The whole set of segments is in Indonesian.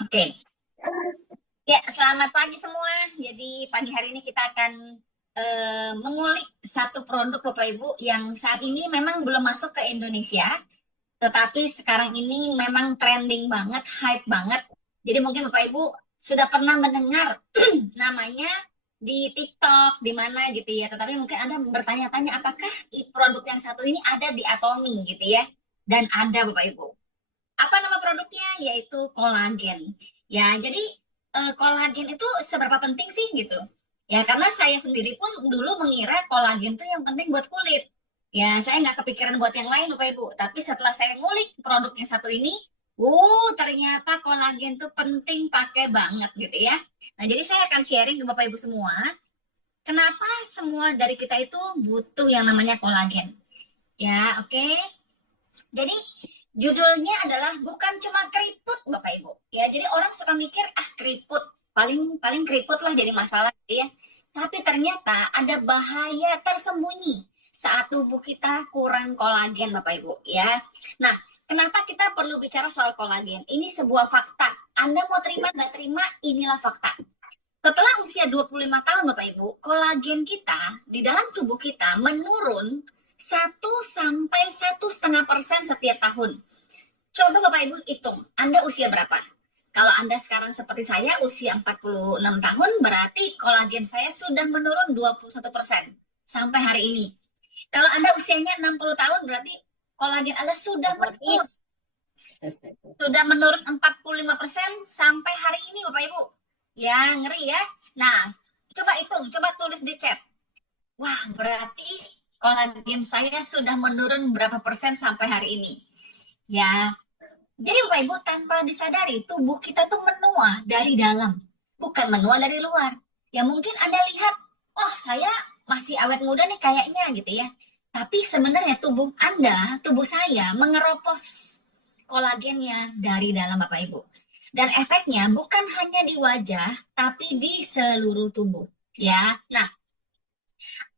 Oke, ya selamat pagi semua. Jadi pagi hari ini kita akan mengulik satu produk Bapak Ibu yang saat ini memang belum masuk ke Indonesia, tetapi sekarang ini memang trending banget, hype banget. Jadi mungkin Bapak Ibu sudah pernah mendengar namanya di TikTok, di mana gitu ya. Tetapi mungkin Anda bertanya-tanya apakah produk yang satu ini ada di Atomi gitu ya. Dan ada Bapak Ibu. Apa nama produknya? Yaitu kolagen. Ya, jadi kolagen itu seberapa penting sih gitu? Ya, karena saya sendiri pun dulu mengira kolagen itu yang penting buat kulit. Ya, saya nggak kepikiran buat yang lain, Bapak Ibu. Tapi setelah saya ngulik produk yang satu ini, ternyata kolagen tuh penting pakai banget gitu ya. Nah, jadi saya akan sharing ke Bapak Ibu semua, kenapa semua dari kita itu butuh yang namanya kolagen. Ya, oke. Jadi judulnya adalah bukan cuma keriput Bapak Ibu. Ya, jadi orang suka mikir keriput, paling paling keriput lah jadi masalah gitu ya. Tapi ternyata ada bahaya tersembunyi saat tubuh kita kurang kolagen Bapak Ibu ya. Nah, kenapa kita perlu bicara soal kolagen? Ini sebuah fakta. Anda mau terima nggak terima, inilah fakta. Setelah usia 25 tahun Bapak Ibu, kolagen kita di dalam tubuh kita menurun 1 sampai 1,5% setiap tahun. Coba Bapak Ibu hitung, Anda usia berapa? Kalau Anda sekarang seperti saya, usia 46 tahun, berarti kolagen saya sudah menurun 21% sampai hari ini. Kalau Anda usianya 60 tahun, berarti kolagen Anda sudah menurun 45% sampai hari ini Bapak Ibu. Ya, ngeri ya. Nah, coba hitung, coba tulis di chat. Wah, berarti kolagen saya sudah menurun berapa persen sampai hari ini. Ya, jadi Bapak Ibu tanpa disadari tubuh kita tuh menua dari dalam, bukan menua dari luar. Ya mungkin Anda lihat, oh saya masih awet muda nih kayaknya gitu ya. Tapi sebenarnya tubuh Anda, tubuh saya mengeropos kolagennya dari dalam Bapak Ibu. Dan efeknya bukan hanya di wajah, tapi di seluruh tubuh. Ya, nah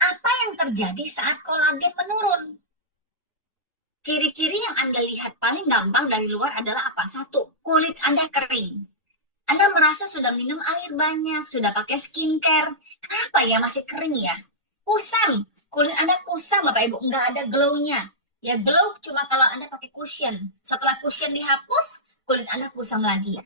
apa yang terjadi saat kolagen menurun? Ciri-ciri yang Anda lihat paling gampang dari luar adalah apa? Satu, kulit Anda kering. Anda merasa sudah minum air banyak, sudah pakai skincare. Kenapa ya masih kering ya? Kusam. Kulit Anda kusam Bapak Ibu, nggak ada glow-nya. Ya glow cuma kalau Anda pakai cushion. Setelah cushion dihapus, kulit Anda kusam lagi.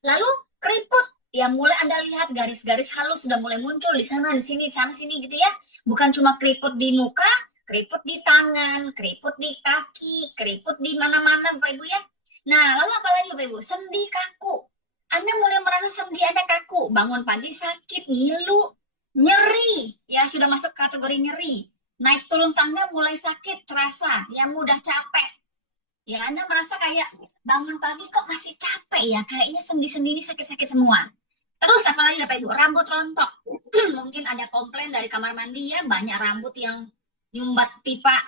Lalu keriput, ya mulai Anda lihat garis-garis halus sudah mulai muncul di sana sini gitu ya. Bukan cuma keriput di muka, keriput di tangan, keriput di kaki, keriput di mana-mana Bapak Ibu ya. Nah, lalu apa lagi Bapak Ibu? Sendi kaku. Anda mulai merasa sendi Anda kaku, bangun pagi sakit, ngilu, nyeri, ya sudah masuk kategori nyeri. Naik turun tangga mulai sakit, terasa, ya mudah capek. Ya, Anda merasa kayak bangun pagi kok masih capek ya, kayaknya sendi-sendi ini sakit-sakit semua. Terus apalagi Bapak Ibu, rambut rontok. Mungkin ada komplain dari kamar mandi ya, banyak rambut yang nyumbat pipa.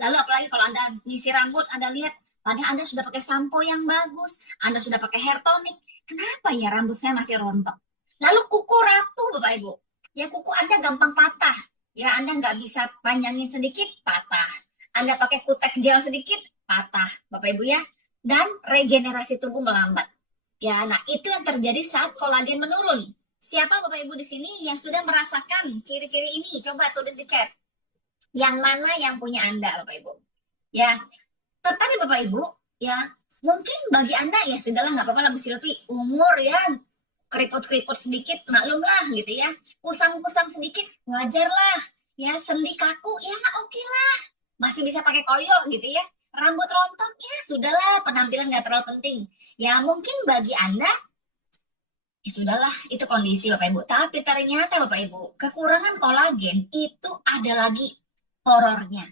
Lalu apalagi kalau Anda ngisi rambut, Anda lihat, padahal Anda sudah pakai sampo yang bagus, Anda sudah pakai hair tonic, kenapa ya rambut saya masih rontok? Lalu kuku rapuh Bapak Ibu, ya kuku Anda gampang patah, ya Anda nggak bisa panjangin sedikit, patah. Anda pakai kutek gel sedikit, patah, Bapak Ibu ya. Dan regenerasi tubuh melambat. Ya, nah itu yang terjadi saat kolagen menurun. Siapa Bapak Ibu di sini yang sudah merasakan ciri-ciri ini? Coba tulis di chat. Yang mana yang punya Anda, Bapak Ibu? Ya, tetapi Bapak Ibu, ya mungkin bagi Anda ya sudahlah nggak apa-apa lah Bu Silvi, umur ya keriput-keriput sedikit maklumlah gitu ya, kusam-kusam sedikit wajar lah, ya sendi kaku ya oke lah, masih bisa pakai koyo gitu ya, rambut rontok ya sudahlah penampilan nggak terlalu penting. Ya mungkin bagi Anda ya sudahlah itu kondisi Bapak Ibu, tapi ternyata Bapak Ibu kekurangan kolagen itu ada lagi horornya.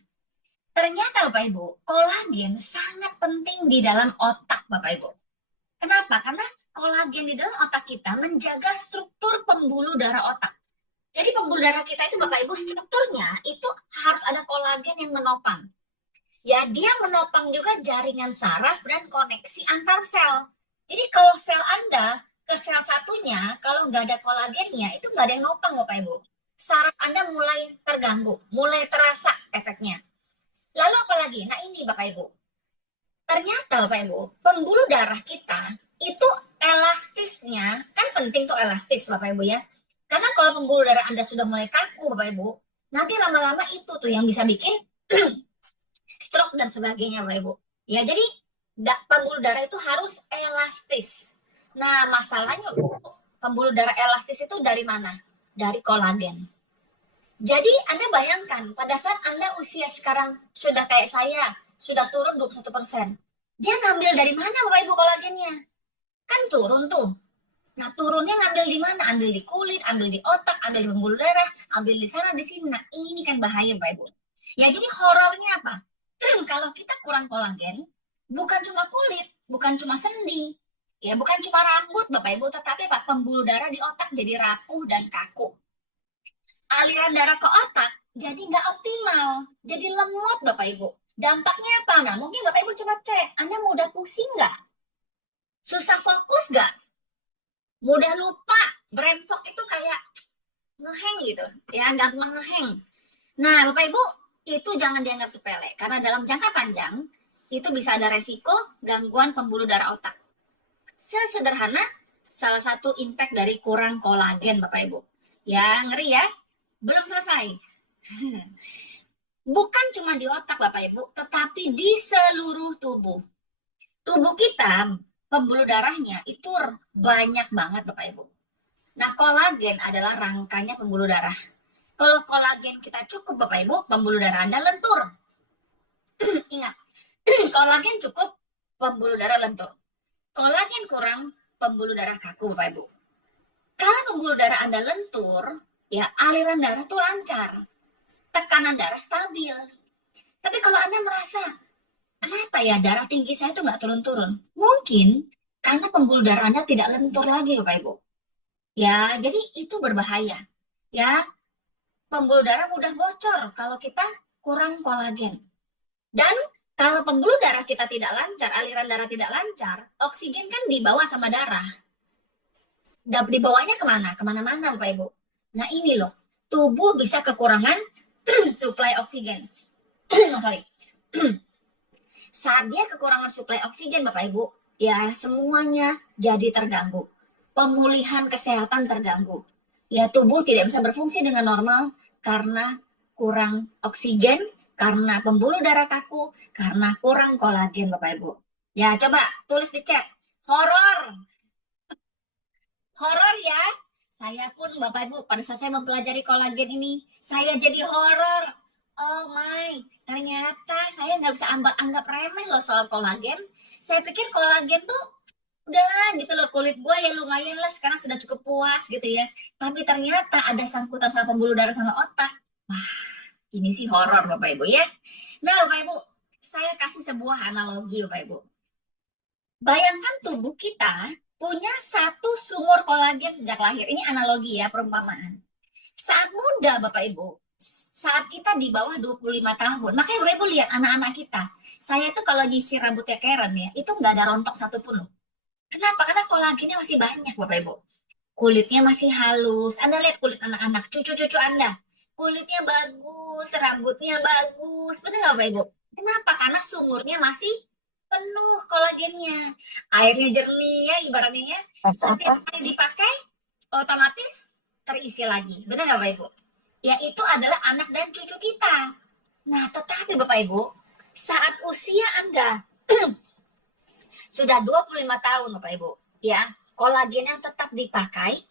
Ternyata Bapak Ibu, kolagen sangat penting di dalam otak Bapak Ibu. Kenapa? Karena kolagen di dalam otak kita menjaga struktur pembuluh darah otak. Jadi pembuluh darah kita itu Bapak Ibu strukturnya itu harus ada kolagen yang menopang. Ya, dia menopang juga jaringan saraf dan koneksi antar sel. Jadi kalau sel Anda ke sel satunya, kalau nggak ada kolagennya, itu nggak ada yang nopang Bapak Ibu. Saraf Anda mulai terganggu, mulai terasa efeknya. Lalu apa lagi? Nah ini Bapak Ibu. Ternyata Bapak Ibu, pembuluh darah kita itu penting tuh elastis Bapak Ibu ya. Karena kalau pembuluh darah Anda sudah mulai kaku Bapak Ibu, nanti lama-lama itu tuh yang bisa bikin stroke dan sebagainya Bapak Ibu. Ya, jadi pembuluh darah itu harus elastis. Nah, masalahnya pembuluh darah elastis itu dari mana? Dari kolagen. Jadi Anda bayangkan, pada saat Anda usia sekarang sudah kayak saya, sudah turun 21%. Dia ngambil dari mana Bapak Ibu kolagennya? Kan turun tuh. Nah, turunnya ngambil di mana? Ambil di kulit, ambil di otak, ambil di pembuluh darah, ambil di sana, di sini. Nah, ini kan bahaya Bapak Ibu. Ya, jadi horornya apa? Kalau kita kurang kolagen, bukan cuma kulit, bukan cuma sendi, ya bukan cuma rambut Bapak Ibu, tetapi Pak, pembuluh darah di otak jadi rapuh dan kaku. Aliran darah ke otak jadi nggak optimal, jadi lemot Bapak Ibu. Dampaknya apa? Nah, mungkin Bapak Ibu coba cek, Anda mudah pusing nggak? Susah fokus nggak? Mudah lupa? Brain fog itu kayak ngeheng gitu, ya gampang ngeheng. Nah, Bapak Ibu, itu jangan dianggap sepele, karena dalam jangka panjang, itu bisa ada resiko gangguan pembuluh darah otak. Sesederhana, salah satu impact dari kurang kolagen, Bapak Ibu. Ya, ngeri ya? Belum selesai. Bukan cuma di otak, Bapak Ibu, tetapi di seluruh tubuh. Tubuh kita, pembuluh darahnya itu banyak banget, Bapak Ibu. Nah, kolagen adalah rangkanya pembuluh darah. Kalau kolagen kita cukup, Bapak Ibu, pembuluh darah Anda lentur. Ingat, kolagen cukup, pembuluh darah lentur. Kolagen kurang, pembuluh darah kaku, Bapak Ibu. Kalau pembuluh darah Anda lentur, ya aliran darah tuh lancar. Tekanan darah stabil. Tapi kalau Anda merasa, kenapa ya darah tinggi saya tuh nggak turun-turun? Mungkin karena pembuluh darah Anda tidak lentur lagi, Bapak Ibu. Ya, jadi itu berbahaya. Ya, pembuluh darah mudah bocor kalau kita kurang kolagen. Dan kalau pembuluh darah kita tidak lancar, aliran darah tidak lancar, oksigen kan dibawa sama darah. Dibawanya kemana? Kemana-mana, Bapak Ibu. Nah, ini loh, tubuh bisa kekurangan suplai oksigen. Sorry. Saat dia kekurangan suplai oksigen, Bapak Ibu, ya semuanya jadi terganggu. Pemulihan kesehatan terganggu. Ya, tubuh tidak bisa berfungsi dengan normal karena kurang oksigen, karena pembuluh darah kaku, karena kurang kolagen, Bapak Ibu. Ya, coba tulis di chat. Horor. Horor ya. Saya pun, Bapak Ibu, pada saat saya mempelajari kolagen ini, saya jadi horor. Oh my, ternyata saya nggak bisa anggap remeh loh soal kolagen. Saya pikir kolagen tuh udahlah gitu loh, kulit gue ya lumayan lah, sekarang sudah cukup puas gitu ya. Tapi ternyata ada sangkutan sama pembuluh darah sama otak. Wah, ini sih horor Bapak Ibu ya. Nah Bapak Ibu, saya kasih sebuah analogi Bapak Ibu. Bayangkan tubuh kita punya satu sumur kolagen sejak lahir. Ini analogi ya, perumpamaan. Saat muda Bapak Ibu, saat kita di bawah 25 tahun, makanya Bapak Ibu lihat anak-anak kita. Saya tuh kalau nyisir rambutnya Karen ya, itu nggak ada rontok satupun loh. Kenapa? Karena kolagennya masih banyak Bapak Ibu. Kulitnya masih halus. Anda lihat kulit anak-anak, cucu-cucu Anda. Kulitnya bagus, rambutnya bagus. Betul nggak Bapak Ibu? Kenapa? Karena sumurnya masih penuh kolagennya. Airnya jernih ya ibaratnya ya. Setiap kali dipakai, otomatis terisi lagi. Betul nggak Bapak Ibu? Ya itu adalah anak dan cucu kita. Nah tetapi Bapak Ibu, saat usia Anda sudah 25 tahun Bapak Ibu, ya, kolagen yang tetap dipakai,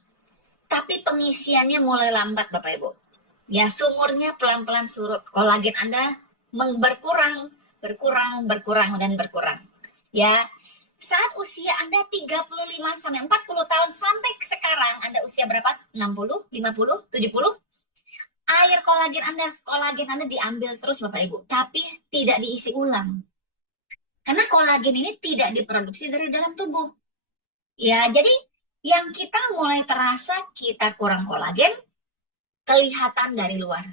tapi pengisiannya mulai lambat Bapak Ibu. Ya, sumurnya pelan-pelan surut, kolagen Anda berkurang, dan berkurang. Ya, saat usia Anda 35 sampai 40 tahun sampai sekarang Anda usia berapa? 60, 50, 70? Air kolagen Anda diambil terus Bapak Ibu, tapi tidak diisi ulang. Karena kolagen ini tidak diproduksi dari dalam tubuh. Ya, jadi yang kita mulai terasa kita kurang kolagen, kelihatan dari luar.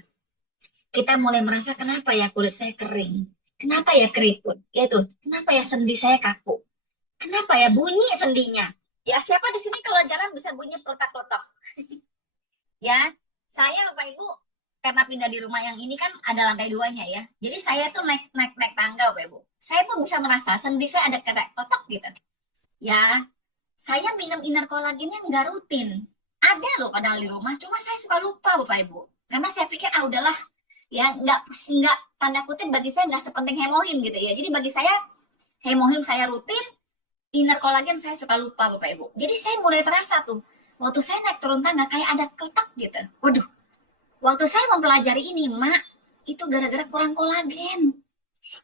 Kita mulai merasa kenapa ya kulit saya kering? Kenapa ya keriput? Yaitu, kenapa ya sendi saya kaku? Kenapa ya bunyi sendinya? Ya, siapa di sini kalau jalan bisa bunyi peletak-peletak? Ya, saya Bapak Ibu, karena pindah di rumah yang ini kan ada lantai 2-nya ya. Jadi saya tuh naik tangga Bapak Ibu. Saya pun bisa merasa sendi saya ada kayak kotak gitu. Ya, Saya minum inner kolagennya nggak rutin. Ada loh padahal di rumah, cuma saya suka lupa Bapak Ibu. Karena saya pikir, udahlah, ya nggak tanda kutip bagi saya nggak sepenting hemohim gitu ya. Jadi bagi saya, hemohim saya rutin, inner kolagen saya suka lupa Bapak Ibu. Jadi saya mulai terasa tuh, waktu saya naik turun tangga kayak ada kletak gitu. Waduh, waktu saya mempelajari ini, Mak, itu gara-gara kurang kolagen.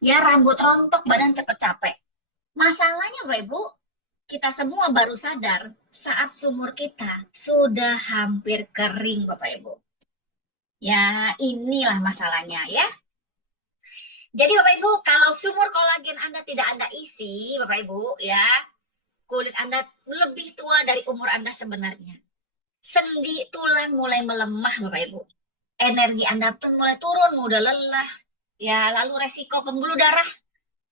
Ya rambut rontok, badan cepet capek. Masalahnya Bapak Ibu, kita semua baru sadar saat sumur kita sudah hampir kering Bapak Ibu. Ya inilah masalahnya ya. Jadi Bapak Ibu, kalau sumur kolagen Anda tidak Anda isi Bapak Ibu ya, kulit Anda lebih tua dari umur Anda sebenarnya. Sendi tulang mulai melemah Bapak Ibu. Energi Anda pun mulai turun, mudah lelah. Ya, lalu resiko pembuluh darah,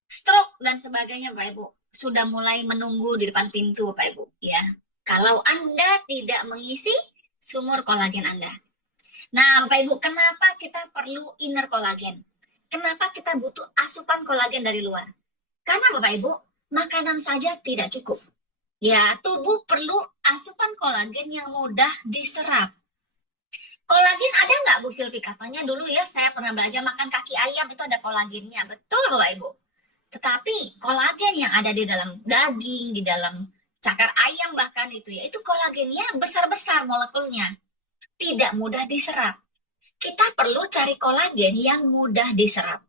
stroke dan sebagainya Bapak Ibu sudah mulai menunggu di depan pintu Bapak Ibu ya. Kalau Anda tidak mengisi sumur kolagen Anda. Nah, Bapak Ibu, kenapa kita perlu inner kolagen? Kenapa kita butuh asupan kolagen dari luar? Karena Bapak Ibu, makanan saja tidak cukup. Ya, tubuh perlu asupan kolagen yang mudah diserap. Kolagen ada nggak Bu Silvi? Katanya dulu ya, saya pernah belajar makan kaki ayam itu ada kolagennya. Betul Bapak Ibu. Tetapi kolagen yang ada di dalam daging, di dalam cakar ayam bahkan itu ya, itu kolagennya besar-besar molekulnya. Tidak mudah diserap. Kita perlu cari kolagen yang mudah diserap.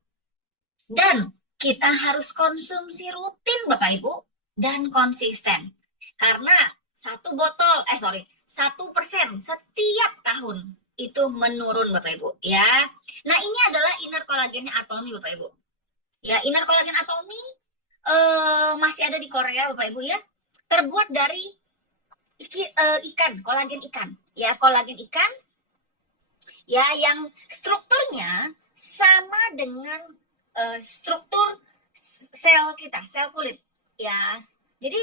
Dan kita harus konsumsi rutin Bapak Ibu dan konsisten. Karena 1% setiap tahun itu menurun Bapak Ibu ya. Nah, ini adalah inner kolagennya Atomy Bapak Ibu. Ya, inner kolagen Atomy masih ada di Korea Bapak Ibu ya. Terbuat dari ikan, kolagen ikan. Ya, kolagen ikan ya yang strukturnya sama dengan struktur sel kita, sel kulit. Ya. Jadi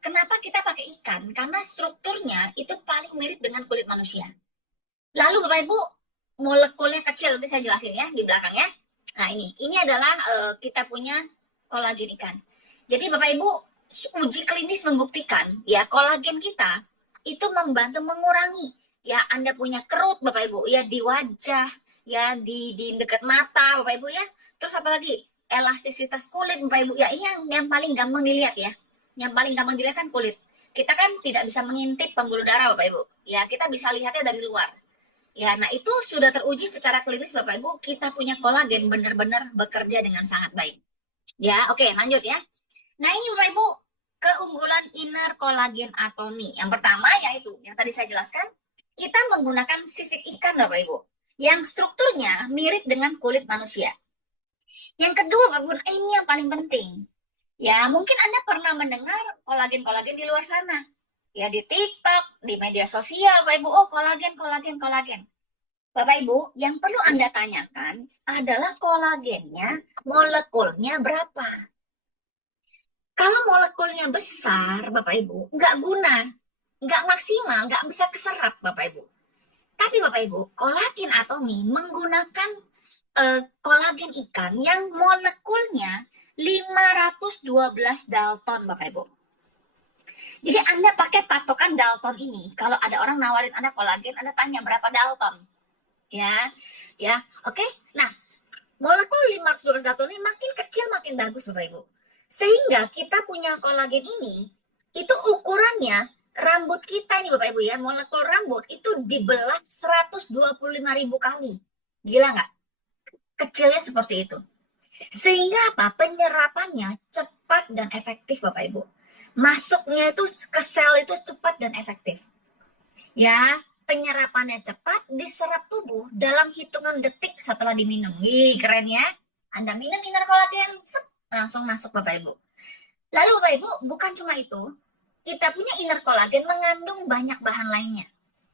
kenapa kita pakai ikan? Karena strukturnya itu paling mirip dengan kulit manusia. Lalu Bapak Ibu, molekulnya kecil, nanti saya jelasin ya di belakang ya. Nah ini adalah kita punya kolagen ikan. Jadi Bapak Ibu, uji klinis membuktikan ya kolagen kita itu membantu mengurangi ya Anda punya kerut Bapak Ibu ya di wajah, ya di dekat mata Bapak Ibu ya. Terus apalagi elastisitas kulit Bapak Ibu ya, ini yang paling gampang dilihat ya. Yang paling gampang dilihat kan kulit. Kita kan tidak bisa mengintip pembuluh darah Bapak Ibu. Ya, kita bisa lihatnya dari luar. Ya, nah itu sudah teruji secara klinis Bapak Ibu, kita punya kolagen benar-benar bekerja dengan sangat baik. Ya, oke, lanjut ya. Nah, ini Bapak Ibu, keunggulan inner kolagen Atomy. Yang pertama yaitu yang tadi saya jelaskan, kita menggunakan sisik ikan Bapak Ibu, yang strukturnya mirip dengan kulit manusia. Yang kedua Bapak Ibu, ini yang paling penting. Ya, mungkin Anda pernah mendengar kolagen-kolagen di luar sana. Ya di TikTok, di media sosial, Bapak Ibu, oh kolagen. Bapak Ibu, yang perlu Anda tanyakan adalah kolagennya, molekulnya berapa. Kalau molekulnya besar, Bapak Ibu, nggak guna, nggak maksimal, nggak bisa keserap, Bapak Ibu. Tapi Bapak Ibu, kolagen Atomy menggunakan kolagen ikan yang molekulnya 512 Dalton, Bapak Ibu. Jadi Anda pakai patokan Dalton ini. Kalau ada orang nawarin Anda kolagen, Anda tanya berapa Dalton. Ya, oke. Nah, molekul 512 Dalton ini makin kecil makin bagus Bapak Ibu. Sehingga kita punya kolagen ini, itu ukurannya rambut kita nih Bapak Ibu ya, molekul rambut itu dibelah 125.000 kali. Gila nggak? Kecilnya seperti itu. Sehingga apa? Penyerapannya cepat dan efektif Bapak Ibu. Masuknya itu ke sel itu cepat dan efektif. Ya, penyerapannya cepat, diserap tubuh dalam hitungan detik setelah diminum. Wih, keren ya. Anda minum inner kolagen, langsung masuk Bapak Ibu. Lalu Bapak Ibu, bukan cuma itu. Kita punya inner kolagen mengandung banyak bahan lainnya.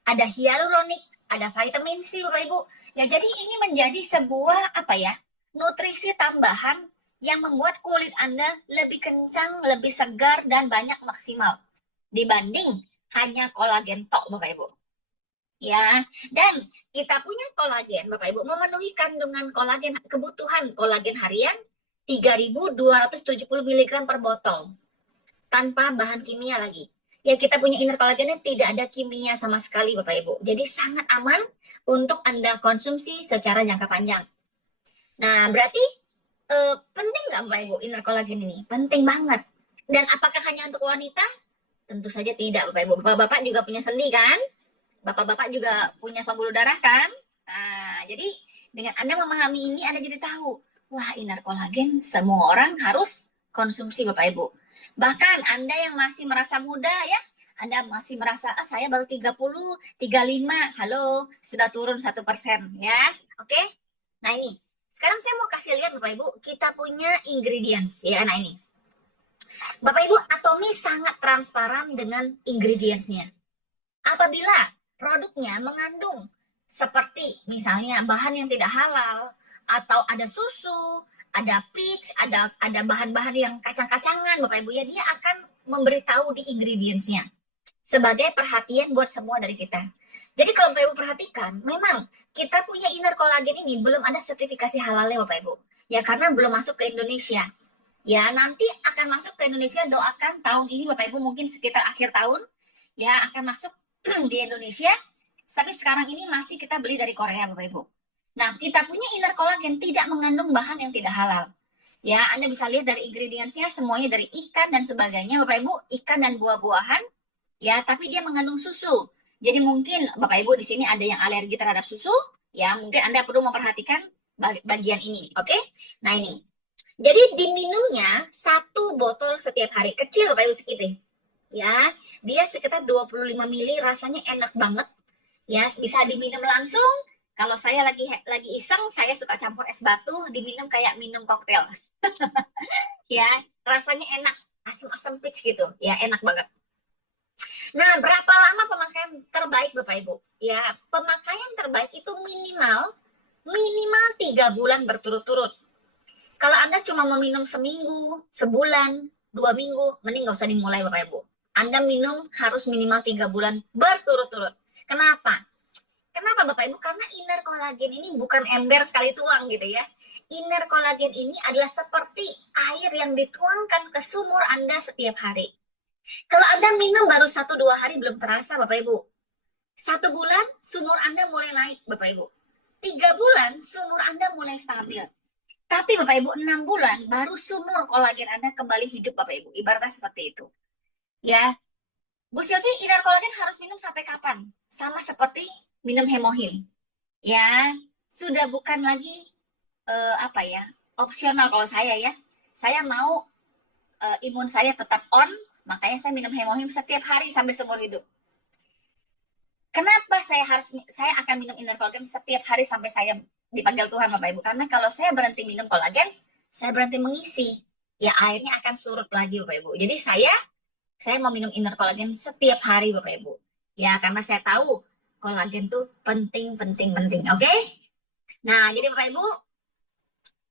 Ada hyaluronik, ada vitamin C Bapak Ibu. Ya, jadi ini menjadi sebuah nutrisi tambahan yang membuat kulit Anda lebih kencang, lebih segar, dan banyak maksimal dibanding hanya kolagen tok Bapak Ibu. Ya, dan kita punya kolagen Bapak Ibu memenuhi kandungan kolagen, kebutuhan kolagen harian 3.270 mg per botol tanpa bahan kimia lagi. Ya, kita punya inner collagen tidak ada kimia sama sekali Bapak Ibu. Jadi sangat aman untuk Anda konsumsi secara jangka panjang. Nah, berarti penting nggak Bapak Ibu inner collagen ini? Penting banget. Dan apakah hanya untuk wanita? Tentu saja tidak Bapak Ibu. Bapak-bapak juga punya sendi kan? Bapak-bapak juga punya pembuluh darah kan? Nah, jadi dengan Anda memahami ini, Anda jadi tahu, wah inner collagen semua orang harus konsumsi Bapak Ibu. Bahkan Anda yang masih merasa muda ya, Anda masih merasa, saya baru 30, 35, halo, sudah turun 1% ya, oke? Nah ini, sekarang saya mau kasih lihat Bapak Ibu, kita punya ingredients ya, nah ini. Bapak Ibu, Atomy sangat transparan dengan ingredientsnya. Apabila produknya mengandung seperti misalnya bahan yang tidak halal, atau ada susu, ada peach, ada bahan-bahan yang kacang-kacangan, Bapak Ibu ya, dia akan memberitahu di ingredientsnya sebagai perhatian buat semua dari kita. Jadi kalau Bapak Ibu perhatikan, memang kita punya inner collagen ini belum ada sertifikasi halalnya Bapak Ibu. Ya karena belum masuk ke Indonesia. Ya nanti akan masuk ke Indonesia, doakan tahun ini Bapak Ibu mungkin sekitar akhir tahun ya akan masuk di Indonesia. Tapi sekarang ini masih kita beli dari Korea Bapak Ibu. Nah kita punya inner collagen tidak mengandung bahan yang tidak halal. Ya Anda bisa lihat dari ingredientsnya semuanya dari ikan dan sebagainya Bapak Ibu, ikan dan buah-buahan. Ya tapi dia mengandung susu. Jadi mungkin Bapak Ibu di sini ada yang alergi terhadap susu, ya mungkin Anda perlu memperhatikan bagian ini, oke? Nah ini, jadi diminumnya 1 botol setiap hari, kecil Bapak Ibu segini. Ya, dia sekitar 25 mili, rasanya enak banget. Ya, bisa diminum langsung. Kalau saya lagi iseng, saya suka campur es batu, diminum kayak minum koktail. Ya, rasanya enak, asam-asam peach gitu. Ya, enak banget. Nah, berapa lama pemakaian terbaik Bapak Ibu? Ya, pemakaian terbaik itu minimal 3 bulan berturut-turut. Kalau Anda cuma meminum seminggu, sebulan, 2 minggu, mending nggak usah dimulai Bapak Ibu. Anda minum harus minimal 3 bulan berturut-turut. Kenapa? Kenapa Bapak Ibu? Karena inner collagen ini bukan ember sekali tuang gitu ya. Inner collagen ini adalah seperti air yang dituangkan ke sumur Anda setiap hari. Kalau Anda minum baru 1-2 hari belum terasa Bapak Ibu. 1 bulan sumur Anda mulai naik Bapak Ibu. 3 bulan sumur Anda mulai stabil. Tapi Bapak Ibu 6 bulan baru sumur kolagen Anda kembali hidup Bapak Ibu. Ibaratnya seperti itu. Ya. Bu Sylvie, inner kolagen harus minum sampai kapan? Sama seperti minum hemohim. Ya, sudah bukan lagi opsional kalau saya ya. Saya mau imun saya tetap on, makanya saya minum hemohim setiap hari sampai seumur hidup. Kenapa saya akan minum inner collagen setiap hari sampai saya dipanggil Tuhan Bapak Ibu? Karena kalau saya berhenti minum kolagen, saya berhenti mengisi, ya airnya akan surut lagi Bapak Ibu. Jadi saya mau minum inner collagen setiap hari Bapak Ibu. Ya karena saya tahu kolagen tuh penting, oke? Nah, jadi Bapak Ibu,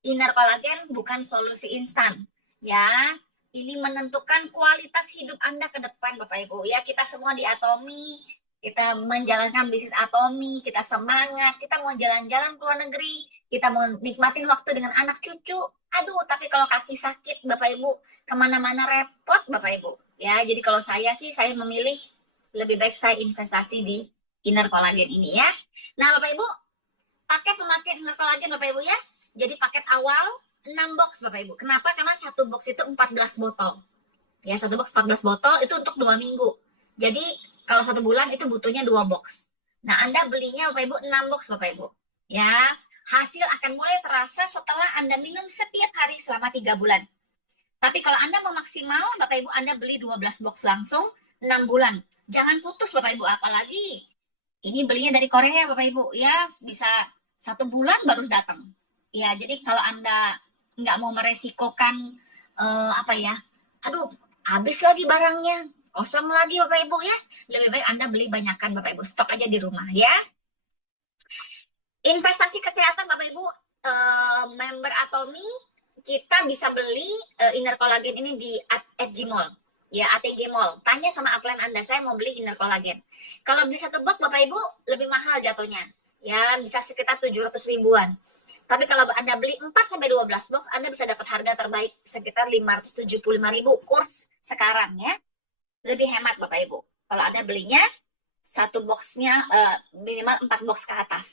inner collagen bukan solusi instan. Ya, ini menentukan kualitas hidup Anda ke depan Bapak Ibu. Ya, kita semua di Atomy, kita menjalankan bisnis Atomy, kita semangat, kita mau jalan-jalan ke luar negeri, kita mau nikmatin waktu dengan anak cucu. Aduh, tapi kalau kaki sakit Bapak Ibu, kemana-mana repot Bapak Ibu. Ya, jadi kalau saya sih, saya memilih lebih baik saya investasi di inner collagen ini ya. Nah Bapak Ibu, paket pemakaian inner collagen Bapak Ibu ya. Jadi paket awal 6 box Bapak Ibu. Kenapa? Karena 1 box itu 14 botol. Ya, 1 box 14 botol itu untuk 2 minggu. Jadi kalau 1 bulan itu butuhnya 2 box. Nah, Anda belinya Bapak Ibu 6 box Bapak Ibu. Ya, hasil akan mulai terasa setelah Anda minum setiap hari selama 3 bulan. Tapi kalau Anda mau maksimal, Bapak Ibu Anda beli 12 box langsung 6 bulan. Jangan putus Bapak Ibu, apalagi ini belinya dari Korea Bapak Ibu. Ya, bisa 1 bulan baru datang. Ya, jadi kalau Anda nggak mau meresikokan aduh, habis lagi barangnya, kosong lagi Bapak Ibu ya, lebih baik Anda beli banyakan Bapak Ibu, stok aja di rumah ya. Investasi kesehatan Bapak Ibu, member Atomy, kita bisa beli inner collagen ini di ATG Mall. Ya, ATG Mall. Tanya sama upline Anda, saya mau beli inner collagen. Kalau beli 1 box Bapak Ibu, lebih mahal jatuhnya. Ya, bisa sekitar 700 ribuan. Tapi kalau Anda beli 4-12 box, Anda bisa dapat harga terbaik sekitar 575.000 kurs sekarang ya. lebih hemat Bapak Ibu. Kalau Anda belinya satu boxnya minimal 4 box ke atas.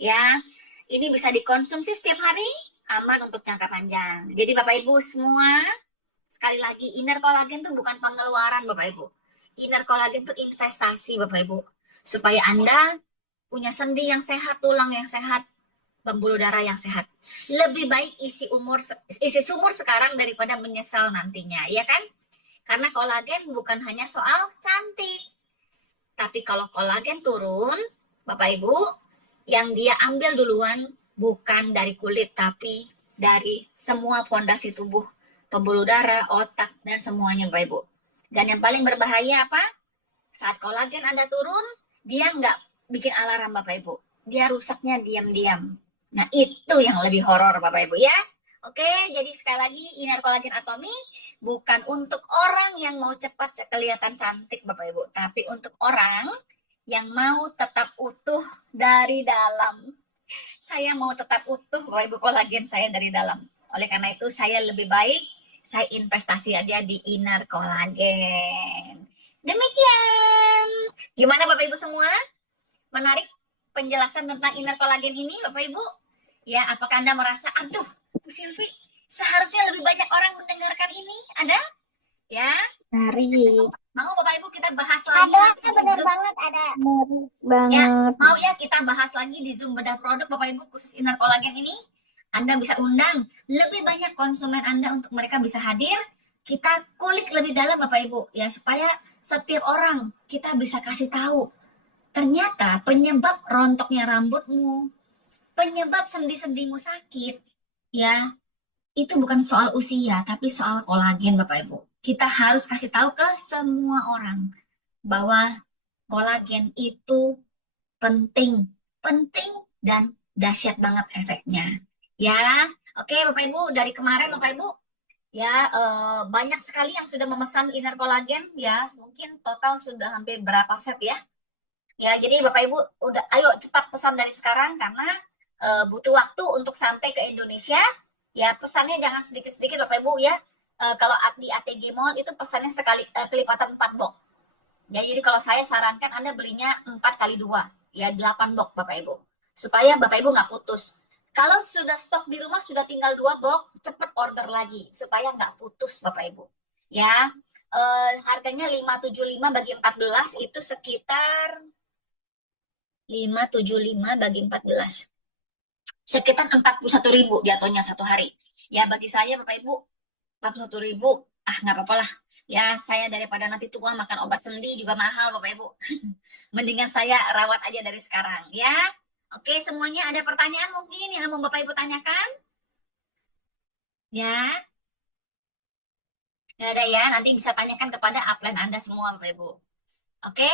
Ya, ini bisa dikonsumsi setiap hari, aman untuk jangka panjang. Jadi Bapak Ibu semua, sekali lagi inner collagen itu bukan pengeluaran Bapak Ibu. Inner collagen itu investasi Bapak Ibu. Supaya Anda punya sendi yang sehat, tulang yang sehat, pembuluh darah yang sehat. Lebih baik isi sumur sekarang daripada menyesal nantinya, ya kan? Karena kolagen bukan hanya soal cantik, tapi kalau kolagen turun, Bapak Ibu, yang dia ambil duluan bukan dari kulit, tapi dari semua fondasi tubuh, pembuluh darah, otak, dan semuanya Bapak Ibu. Dan yang paling berbahaya apa? Saat kolagen Anda turun, dia nggak bikin alarm Bapak Ibu. Dia rusaknya diam-diam. Nah, itu yang lebih horor Bapak Ibu ya. Oke, jadi sekali lagi Inner Collagen Atomy bukan untuk orang yang mau cepat kelihatan cantik Bapak Ibu, tapi untuk orang yang mau tetap utuh dari dalam. Saya mau tetap utuh Bapak Ibu kolagen saya dari dalam. Oleh karena itu saya lebih baik saya investasi aja di Inner Collagen. Demikian. Gimana Bapak Ibu semua? Menarik penjelasan tentang Inner Collagen ini Bapak Ibu? Ya, apakah Anda merasa, aduh, Bu Silvi, seharusnya lebih banyak orang mendengarkan ini? Ada? Ya? Menarik. Mau Bapak Ibu kita bahas lagi Ada, nanti di bener Zoom? banget ada. Menarik Ya, banget. mau ya kita bahas lagi di Zoom bedah produk Bapak Ibu khusus Inner Collagen ini? Anda bisa undang lebih banyak konsumen Anda untuk mereka bisa hadir. Kita kulik lebih dalam Bapak Ibu ya supaya setiap orang kita bisa kasih tahu ternyata penyebab rontoknya rambutmu, penyebab sendi-sendimu sakit, ya itu bukan soal usia, tapi soal kolagen Bapak Ibu. Kita harus kasih tahu ke semua orang bahwa kolagen itu penting, penting dan dahsyat banget efeknya. Ya, oke Bapak Ibu, dari kemarin Bapak Ibu, ya banyak sekali yang sudah memesan Inner Collagen, ya mungkin total sudah hampir berapa set ya. Ya, jadi Bapak Ibu udah ayo cepat pesan dari sekarang karena butuh waktu untuk sampai ke Indonesia. Ya, pesannya jangan sedikit-sedikit Bapak Ibu ya. Kalau di ATG Mall itu pesannya sekali kelipatan 4 box. Ya, jadi kalau saya sarankan Anda belinya 4 kali 2, ya 8 box Bapak Ibu. Supaya Bapak Ibu nggak putus. Kalau sudah stok di rumah sudah tinggal 2 box, cepet order lagi supaya nggak putus Bapak Ibu. Ya, harganya 575 bagi 14 itu sekitar 575 bagi 14. Sekitar 41.000 jatuhnya satu hari. Ya bagi saya Bapak Ibu 41.000, nggak apa-apa lah. Ya saya daripada nanti tua makan obat sendi juga mahal Bapak Ibu. Mendingan saya rawat aja dari sekarang ya. Oke semuanya ada pertanyaan mungkin yang mau Bapak Ibu tanyakan? Ya, nggak ada ya. Nanti bisa tanyakan kepada upline Anda semua Bapak Ibu. Oke?